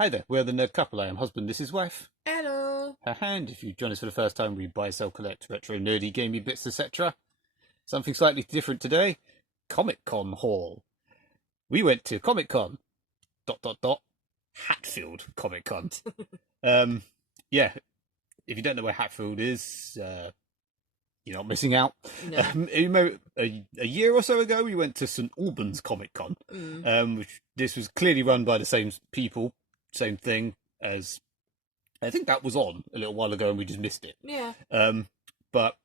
Hi there, we're the Nerd Couple. I am husband, this is wife. Hello. And if you join us for the first time, we buy, sell, collect retro, nerdy, gamey bits, etc. Something slightly different today. Comic Con haul. We went to Comic Con. ... Hatfield Comic Con. Yeah, if you don't know where Hatfield is, you're not missing out. No. You know, a year or so ago, we went to St Albans Comic Con, which this was clearly run by the same people, same thing as. I think that was on a little while ago, and we just missed it. Yeah. But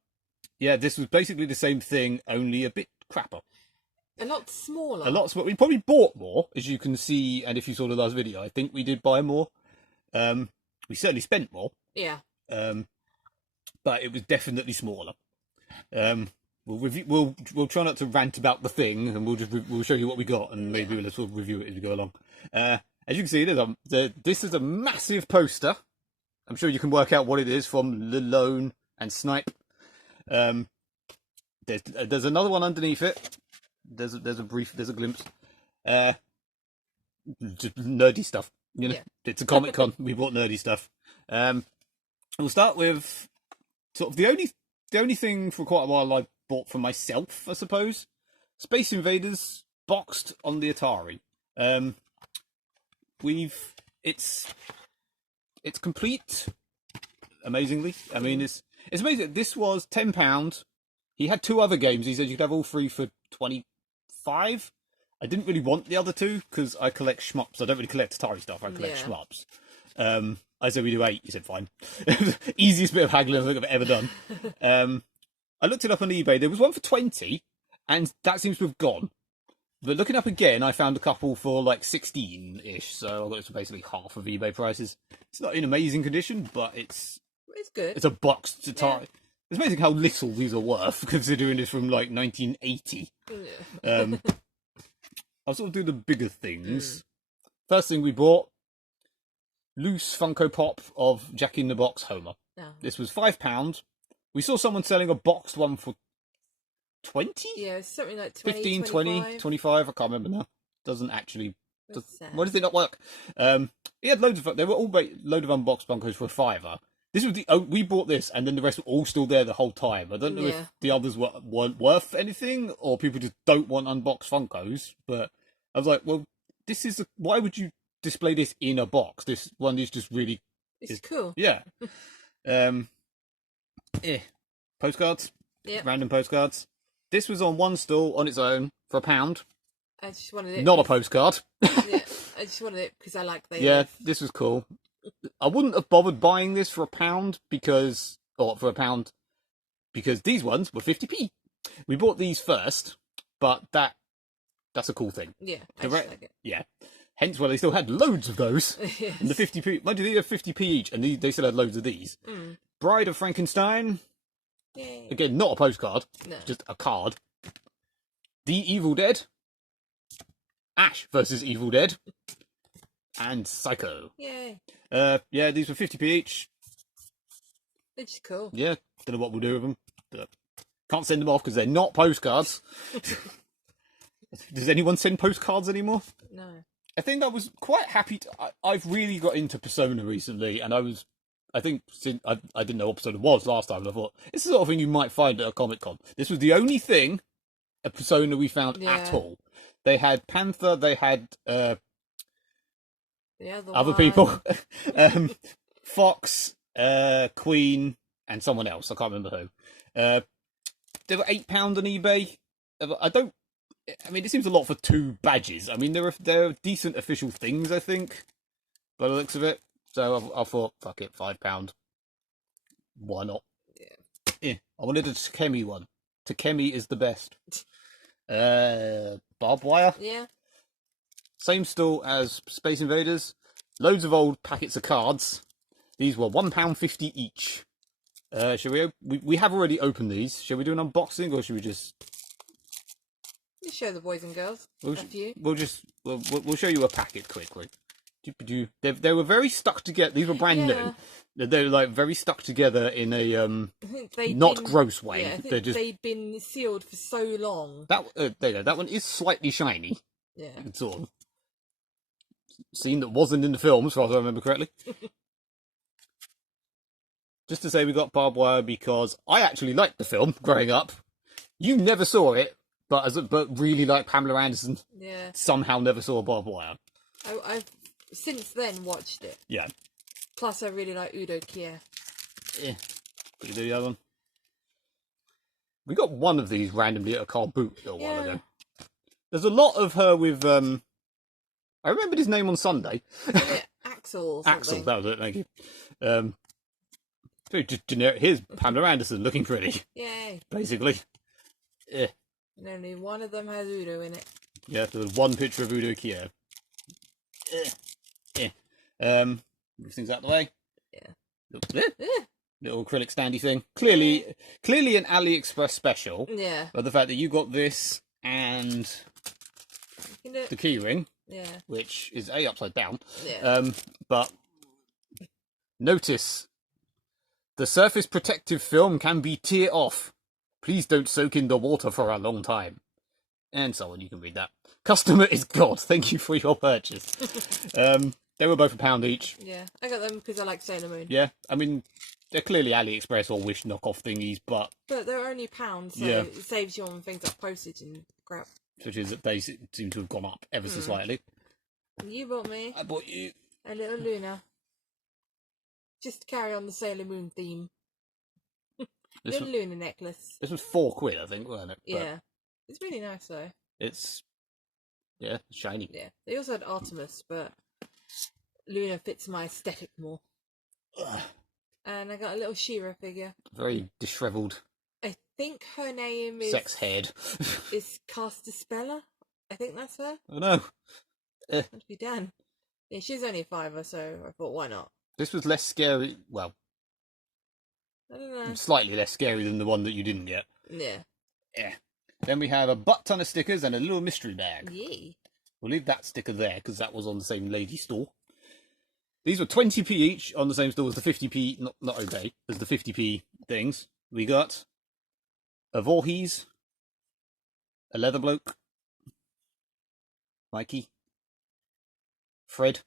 yeah, this was basically the same thing, only a bit crapper. A lot smaller. A lot smaller. We probably bought more, as you can see, and if you saw the last video, I think we did buy more. We certainly spent more. Yeah. But it was definitely smaller. We'll try not to rant about the thing, and we'll show you what we got, and maybe we'll sort of review it as we go along. As you can see, this is a massive poster. I'm sure you can work out what it is from Lone and Snipe. There's another one underneath it. There's a glimpse. Just nerdy stuff. You know, It's a Comic Con. We bought nerdy stuff. We'll start with sort of the only thing for quite a while I bought for myself, I suppose. Space Invaders boxed on the Atari. It's complete. Amazingly, I mean, it's amazing. This was £10. He had two other games. He said you could have all three for 25. I didn't really want the other two because I collect shmups. I don't really collect Atari stuff. I collect shmups. I said we do 8. He said fine. Easiest bit of haggling I think I've ever done. I looked it up on eBay. There was one for 20, and that seems to have gone. But looking up again, I found a couple for like 16-ish. So I got it for basically half of eBay prices. It's not in amazing condition, but it's good. It's a boxed Atari. Yeah. It's amazing how little these are worth, considering it's from like 1980. Yeah. I'll sort of do the bigger things. First thing we bought, loose Funko Pop of Jack in the Box Homer. Oh. This was £5. We saw someone selling a boxed one for 20? Yeah, something like 20, 15, 25. 20, 25. I can't remember now. Doesn't actually. Why does it not work? He had loads of. They were all load of unboxed Funkos for £5. This was we bought this, and then the rest were all still there the whole time. I don't know if the others weren't worth anything, or people just don't want unboxed Funkos. But I was like, well, this is why would you display this in a box? This one is just really. It's cool. Yeah. Postcards. Yeah. Random postcards. This was on one stall on its own for £1. I just wanted it. Not a postcard. Yeah, I just wanted it because I like these. Yeah, this was cool. I wouldn't have bothered buying this for £1 because these ones were 50p. We bought these first, but that's a cool thing. Yeah, I like it. Yeah. Hence why they still had loads of those. Yes. And the 50p, mind you, they had 50p each, and they still had loads of these. Bride of Frankenstein. Yay. Again, not a postcard, just a card. The Evil Dead. Ash versus Evil Dead. And Psycho. Yay. Yeah, these were 50p each. They're just cool. Yeah, don't know what we'll do with them. But can't send them off because they're not postcards. Does anyone send postcards anymore? No. I think I was quite happy. I've really got into Persona recently, and I think since I didn't know what Persona was last time, and I thought it's the sort of thing you might find at a Comic Con. This was the only thing a Persona we found at all. They had Panther, they had other people, Fox, Queen, and someone else. I can't remember who. They were £8 on eBay. I mean, it seems a lot for 2 badges. I mean, they're decent official things, I think, by the looks of it. So I thought, fuck it, £5. Why not? Yeah. I wanted a Takemi one. Takemi is the best. Barbed wire. Yeah. Same stall as Space Invaders. Loads of old packets of cards. These were £1.50 each. Shall we have already opened these. Shall we do an unboxing, or should we just? You show the boys and girls. We'll show you a packet quickly. They were very stuck together. These were brand new. They're like very stuck together in a gross way. Yeah, they'd been sealed for so long. There you go. That one is slightly shiny. Yeah. It's all. scene that wasn't in the film, as far as I remember correctly. Just to say we got barbed wire because I actually liked the film growing up. You never saw it, but really like Pamela Anderson. Yeah. Somehow never saw barbed wire. I've since then watched it. Yeah. Plus, I really like Udo Kier. Yeah. Did you do the other one? We got one of these randomly at a car boot a while ago. There's a lot of her with. I remembered his name on Sunday. Axel or something. Axel, that was it. Thank you. Just generic. Here's Pamela Anderson looking pretty. Yay. Basically. Yeah. And only one of them has Udo in it. Yeah, there's one picture of Udo Kier. Move things out the way. Yeah. Little acrylic standy thing. Clearly an AliExpress special. Yeah. But the fact that you got this and the key ring. Yeah. Which is upside down. Yeah. But notice the surface protective film can be tear off. Please don't soak in the water for a long time. And so on, you can read that. Customer is God. Thank you for your purchase. They were both £1 each. Yeah, I got them because I like Sailor Moon. Yeah, I mean, they're clearly AliExpress or Wish knockoff thingies, but they're only £1, so it saves you on things like postage and crap. Which is that they seem to have gone up ever so slightly. You bought me. I bought you a little Luna. Just to carry on the Sailor Moon theme. Little Luna necklace. This was £4, I think, wasn't it? Yeah. But it's really nice, though. It's, shiny. Yeah. They also had Artemis, but Luna fits my aesthetic more. Ugh. And I got a little She-Ra figure. Very dishevelled. I think her name is... Sex head. is Castaspella? I think that's her. Oh, no. Must be Dan. Yeah, she's only a £5, so I thought, why not? This was less scary. Well, I don't know. Slightly less scary than the one that you didn't get. Yeah. Yeah. Then we have a butt ton of stickers and a little mystery bag. Yay. We'll leave that sticker there because that was on the same lady store. These were 20p each on the same store as the 50p, not Obey, as the 50p things. We got a Voorhees, a Leather Bloke, Mikey, Fred,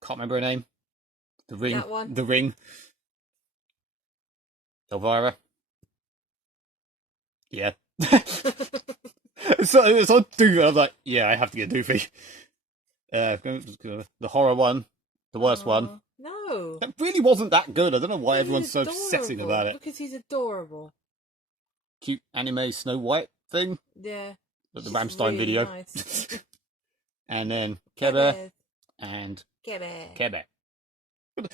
can't remember her name, the Ring, That one. the Ring, Elvira. Yeah. So it was on Doofy. I was like, yeah, I have to get Doofy. The horror one, the worst one. No. That really wasn't that good. I don't know why He's everyone's so adorable, obsessing about it. Because he's adorable. Cute anime Snow White thing. Yeah. The Ramstein really video. Nice. And then Kebe and Kebe. Kebe.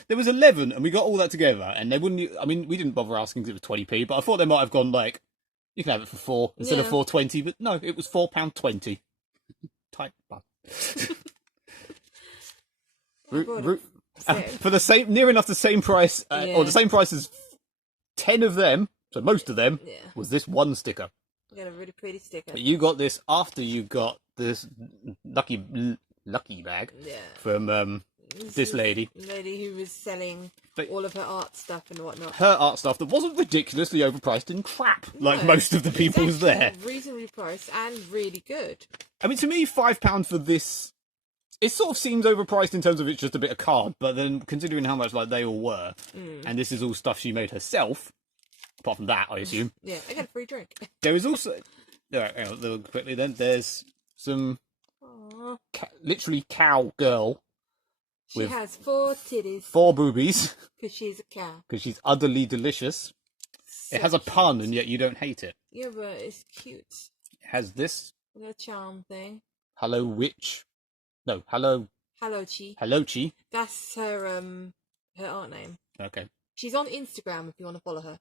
There was 11 and we got all that together and they wouldn't, I mean, we didn't bother asking because it was 20p, but I thought they might have gone like, you can have it for 4 instead of £4.20, but no, it was £4.20. Type bug. For the same, near enough the same price, or the same price as 10 of them, so most of them, was this one sticker. You got a really pretty sticker. But you got this after you got this lucky bag from this lady. Lady who was selling all of her art stuff and whatnot. Her art stuff that wasn't ridiculously overpriced and crap, like most of the people's there. Reasonably priced and really good. I mean, to me, £5 for this, it sort of seems overpriced in terms of it's just a bit of card, but then considering how much like they all were, and this is all stuff she made herself, apart from that, I assume. Yeah, I got a free drink. There was also, quickly then, there's some literally cow girl. She has 4 titties. 4 boobies. Because she's a cow. Because she's utterly delicious. So it has a pun, and yet you don't hate it. Yeah, but it's cute. It has this. A little charm thing. Hello, witch. No, hello. Hello, Chi. Hello, Chi. That's her her art name. Okay. She's on Instagram if you want to follow her.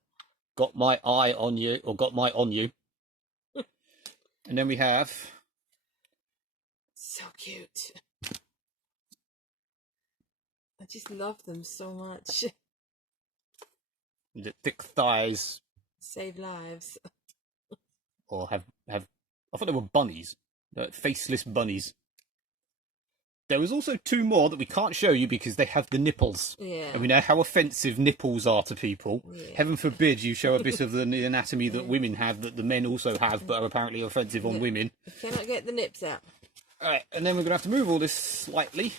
Got my eye on you, or got my on you. And then we have. So cute. I just love them so much. The thick thighs. Save lives. Or have I thought they were bunnies. Faceless bunnies. There was also 2 more that we can't show you because they have the nipples. Yeah. And we know how offensive nipples are to people. Yeah. Heaven forbid you show a bit of the anatomy that women have that the men also have but are apparently offensive on women. You cannot get the nips out. Alright, and then we're going to have to move all this slightly.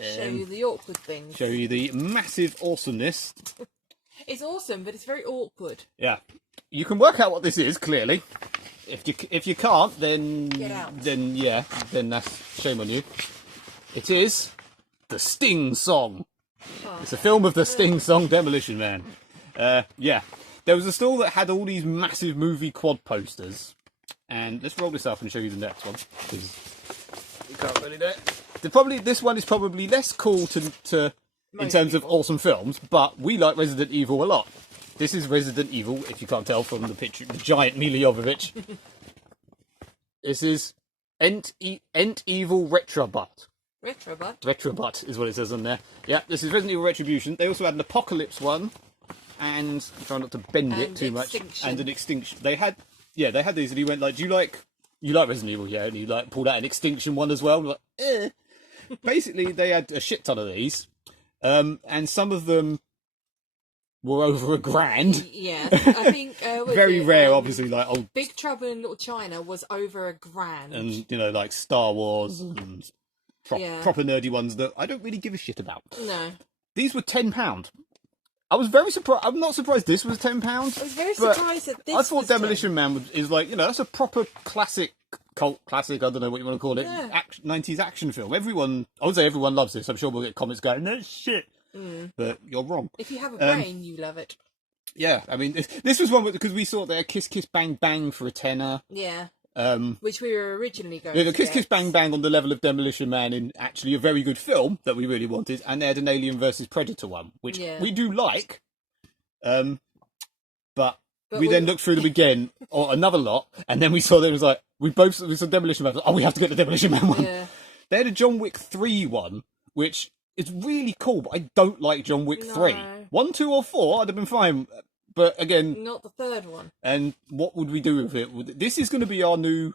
Show you the awkward things. Show you the massive awesomeness. It's awesome, but it's very awkward. Yeah. You can work out what this is, clearly. If you can't, then... Get out. Then, yeah, then that's shame on you. It is the Sting song. Oh. It's a film of the Sting song, Demolition Man. Yeah. There was a store that had all these massive movie quad posters. And let's roll this up and show you the next one. Because you can't really do it. This one is probably less cool to in terms of awesome films, but we like Resident Evil a lot. This is Resident Evil, if you can't tell from the picture, the giant Mila Jovovich. This is Ent Evil Retrobot. Retrobot is what it says on there. Yeah, this is Resident Evil Retribution. They also had an Apocalypse one, and I'm trying not to bend it too much, and an Extinction. They had these, and he went like, "Do you like Resident Evil?" Yeah, and he like pulled out an Extinction one as well. I'm like, eh. Basically, they had a shit ton of these, and some of them were over $1,000. Yeah, I think very rare, obviously. Like old Big Trouble in Little China was over $1,000, and like Star Wars and proper nerdy ones that I don't really give a shit about. No, these were £10. I was very surprised. I'm not surprised this was £10. I was very surprised that this. I thought was Demolition Man is like, that's a proper classic, cult classic. I don't know what you want to call it. Yeah. 90s action film. I would say everyone loves this. I'm sure we'll get comments going, "No shit," but you're wrong. If you have a brain, you love it. Yeah, I mean, this was one because we saw there Kiss Kiss Bang Bang for £10. Yeah. Which we were originally going to Kiss get. Kiss Bang Bang on the level of Demolition Man in actually a very good film that we really wanted, and they had an Alien versus Predator one, which we do like. But we then looked through them again, or another lot, and then we saw that it was like, we saw Demolition Man, we have to get the Demolition Man one. Yeah. They had a John Wick 3 one, which is really cool, but I don't like John Wick 3. 1, 2 or 4, I'd have been fine. But again... Not the third one. And what would we do with it? This is going to be our new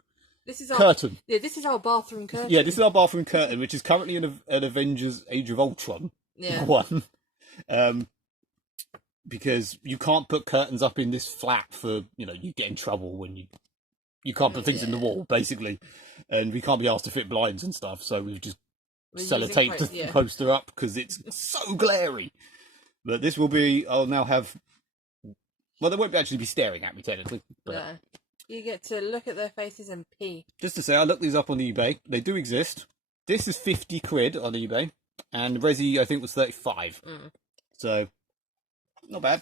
our curtain. Yeah, this is our bathroom curtain. Yeah, this is our bathroom curtain, which is currently an Avengers Age of Ultron one. Because you can't put curtains up in this flat for, you get in trouble when you can't put things in the wall, basically. And we can't be asked to fit blinds and stuff, so we've just sellotaped the poster up because it's so glary. But this will be, I'll now have... Well, they won't actually be staring at me, technically. But... No. You get to look at their faces and pee. Just to say, I looked these up on eBay. They do exist. This is 50 quid on eBay. And Resi, I think, was 35. So, not bad.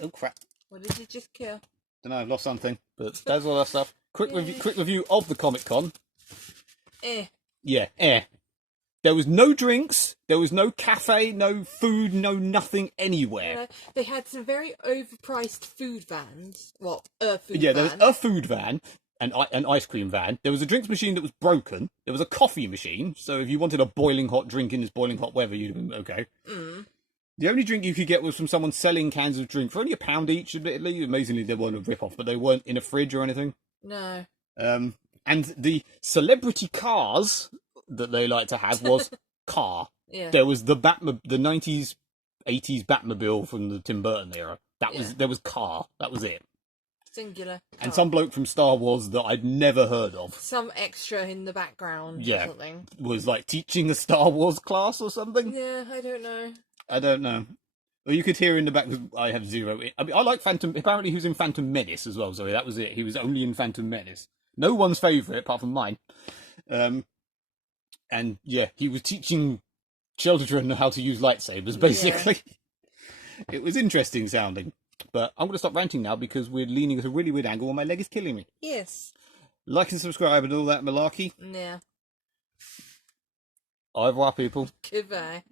Oh, crap. What did you just kill? Don't know, I've lost something. But that's all that stuff. Quick review of the Comic Con. Yeah, There was no drinks, there was no cafe, no food, no nothing anywhere. They had some very overpriced food vans. Well, a food van. Yeah, there was a food van and an ice cream van. There was a drinks machine that was broken. There was a coffee machine, so if you wanted a boiling hot drink in this boiling hot weather, you'd have been okay. The only drink you could get was from someone selling cans of drink for only £1 each, admittedly. Amazingly, they weren't a rip-off, but they weren't in a fridge or anything. No. And the celebrity cars that they like to have was car. Yeah. There was the 90s, 80s Batmobile from the Tim Burton era. There was car. That was it. Singular. And some bloke from Star Wars that I'd never heard of. Some extra in the background or something. Was like teaching a Star Wars class or something. Yeah, I don't know. Well, you could hear in the back, because I have zero... I mean, I like Phantom... Apparently he was in Phantom Menace as well, sorry, that was it. He was only in Phantom Menace. No one's favourite, apart from mine. And, yeah, he was teaching children how to use lightsabers, basically. Yeah. It was interesting sounding. But I'm going to stop ranting now, because we're leaning at a really weird angle and my leg is killing me. Yes. Like and subscribe and all that malarkey. Yeah. Au revoir, people. Goodbye.